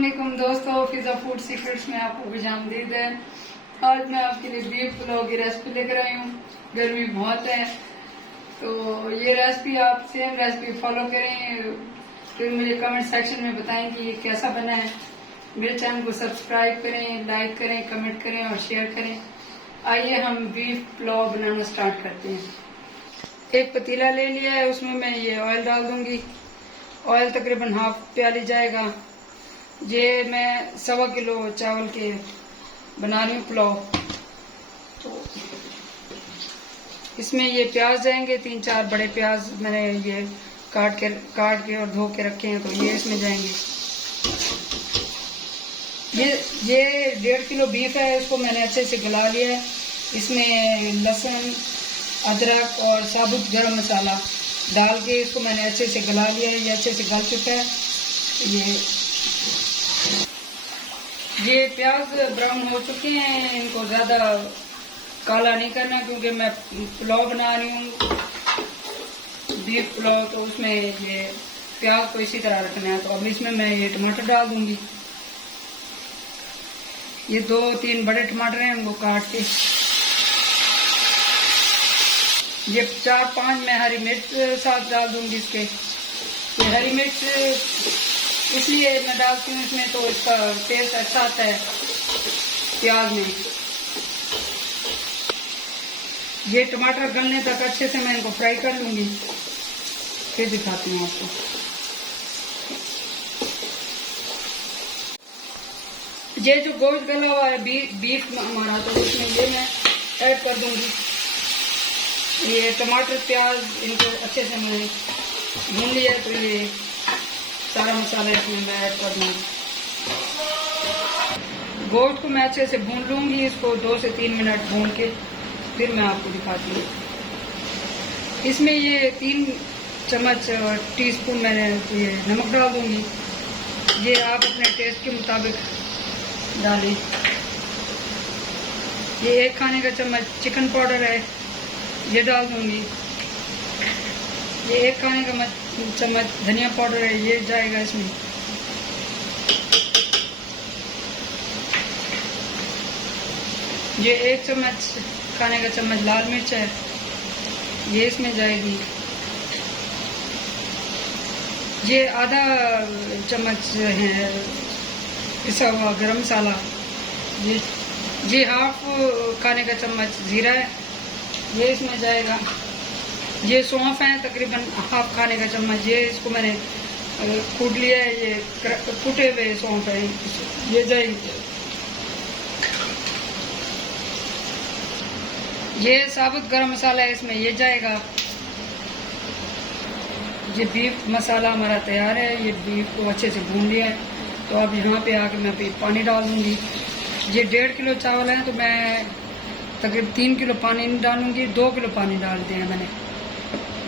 अस्सलामुअलैकुम दोस्तों, फिजा food secrets में आपको खुशामदीद है। आज मैं आपके लिए बीफ पुलाव की रेसिपी लेकर आई हूँ। गर्मी बहुत है तो ये रेसिपी आप सेम रेसिपी फॉलो करें, फिर मुझे कमेंट सेक्शन में बताएं कि ये कैसा बना है। मेरे चैनल को सब्सक्राइब करें, लाइक करें, कमेंट करें और शेयर करें। आइए हम बीफ पुलाव बनाना स्टार्ट करते हैं। एक पतीला ले लिया है, उसमें मैं ये ऑयल डाल दूंगी। ऑयल तकरीबन हाफ प्याली जाएगा। ये मैं 1.25 किलो चावल के बना रही हूँ पुलाव। तो इसमें ये प्याज जाएंगे, 3-4 बड़े प्याज मैंने ये काट के और धो के रखे हैं, तो ये इसमें जाएंगे। ये 1.5 किलो बीफ है, इसको मैंने अच्छे से गला लिया है। इसमें लहसुन, अदरक और साबुत गरम मसाला डाल के इसको मैंने अच्छे से गला लिया है। ये अच्छे से गल चुका है। ये प्याज ब्राउन हो चुके हैं, इनको ज़्यादा काला नहीं करना क्योंकि मैं पुलाव बना रही हूँ बीफ पुलाव, तो उसमें ये प्याज को इसी तरह रखना है। तो अब इसमें मैं ये टमाटर डाल दूंगी। ये 2-3 बड़े टमाटर हैं, उनको काट के। ये 4-5 मैं हरी मिर्च साथ डाल दूंगी इसके। ये हरी मिर्च इसलिए मैं डालती हूँ इसमें, तो इसका टेस्ट अच्छा आता है प्याज में। ये टमाटर गलने तक अच्छे से मैं इनको फ्राई कर लूंगी, फिर दिखाती हूँ आपको। ये जो गोश्त गला हुआ है बीफ हमारा, तो उसमें ये मैं ऐड कर दूंगी। ये टमाटर प्याज इनको अच्छे से मैंने भून लिया, तो ये सारा मसाला इसमें मैं ऐड कर दूंगी। गोश्त को मैं अच्छे से भून लूंगी, इसको 2 से 3 मिनट भून के फिर मैं आपको दिखाती हूँ। इसमें ये 3 चम्मच टीस्पून मैंने ये नमक डाल दूंगी। ये आप अपने टेस्ट के मुताबिक डालें। ये 1 खाने का चम्मच चिकन पाउडर है, ये डाल दूंगी। ये 1 खाने का चम्मच धनिया पाउडर है, ये जाएगा इसमें। ये 1 खाने का चम्मच लाल मिर्च है, ये इसमें जाएगी। ये आधा चम्मच है पिसा हुआ गरम मसाला। ये 1/2 खाने का चम्मच जीरा है, ये इसमें जाएगा। ये सौंफ है तकरीबन 1/2 खाने का चम्मच, ये इसको मैंने कूट लिया है। ये कूटे हुए सौंफ है, ये जाएगी। ये साबुत गरम मसाला है, इसमें ये जाएगा। ये बीफ मसाला हमारा तैयार है। ये बीफ को अच्छे से भून लिया है, तो अब यहाँ पे आके मैं पानी डाल दूंगी। ये 1.5 किलो चावल है, तो मैं तकरीबन 3 किलो पानी नहीं डालूंगी, 2 किलो पानी डाल दिया मैंने।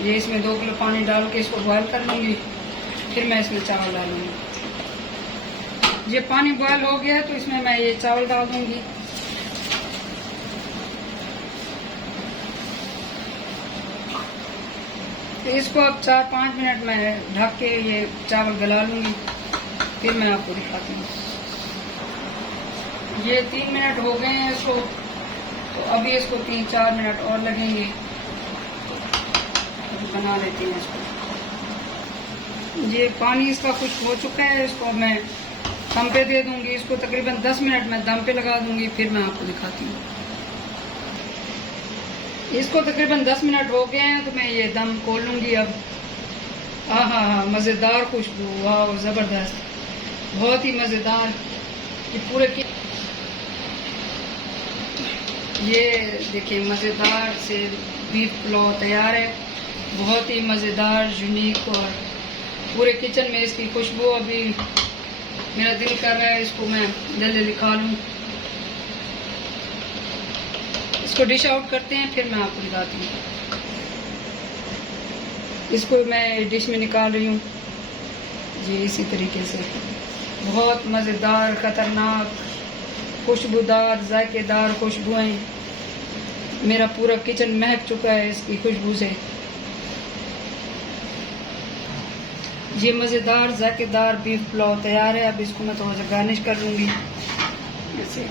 ये इसमें 2 किलो पानी डाल के इसको बॉयल कर लूंगी, फिर मैं इसमें चावल डालूंगी। ये पानी बॉयल हो गया है, तो इसमें मैं ये चावल डाल दूंगी। तो इसको अब 4-5 मिनट में ढक के ये चावल गला लूंगी, फिर मैं आपको दिखाती हूँ। ये 3 मिनट हो गए हैं इसको, तो अभी इसको 3-4 मिनट और लगेंगे। तो बना लेते हैं इसको। ये पानी इसका खुश्क हो चुका है, इसको मैं दम पे दे दूंगी। इसको तकरीबन 10 मिनट में दम पे लगा दूंगी, फिर मैं आपको दिखाती हूँ। इसको तकरीबन 10 मिनट हो गए हैं, तो मैं ये दम खोल लूंगी अब। हाँ, मज़ेदार खुशबू, वाह ज़बरदस्त, बहुत ही मज़ेदार। ये पूरे ये देखिए मज़ेदार से बीफ पुलाव तैयार है। बहुत ही मज़ेदार, यूनिक, और पूरे किचन में इसकी खुशबू। अभी मेरा दिल कर रहा है इसको मैं जल्दी खा लूँ। इसको डिश आउट करते हैं, फिर मैं आपको दिखाती हूँ। इसको मैं डिश में निकाल रही हूँ। जी इसी तरीके से बहुत मज़ेदार, ख़तरनाक, खुशबूदार, जायकेदार खुशबुएं। मेरा पूरा किचन महक चुका है इसकी खुशबू से। ये मज़ेदार जायकेदार बीफ पुलाव तैयार है। अब इसको मैं थोड़ा सा गार्निश कर लूँगी ऐसे।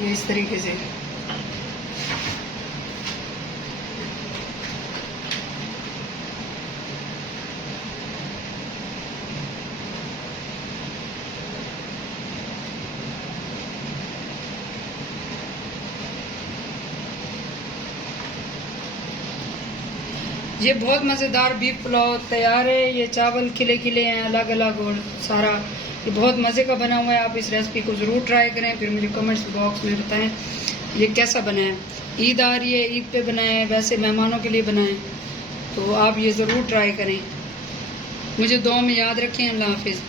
ये इस तरीके से। ये बहुत मज़ेदार बीफ पुलाव तैयार है। ये चावल खिले खिले हैं अलग अलग और सारा ये बहुत मज़े का बना हुआ है। आप इस रेसिपी को ज़रूर ट्राई करें, फिर मुझे कमेंट्स बॉक्स में बताएं ये कैसा बना है। ईद आ रही है, ईद पे बनाएं, वैसे मेहमानों के लिए बनाएं, तो आप ये ज़रूर ट्राई करें। मुझे दुआ में याद रखें। अल्लाह हाफिज़।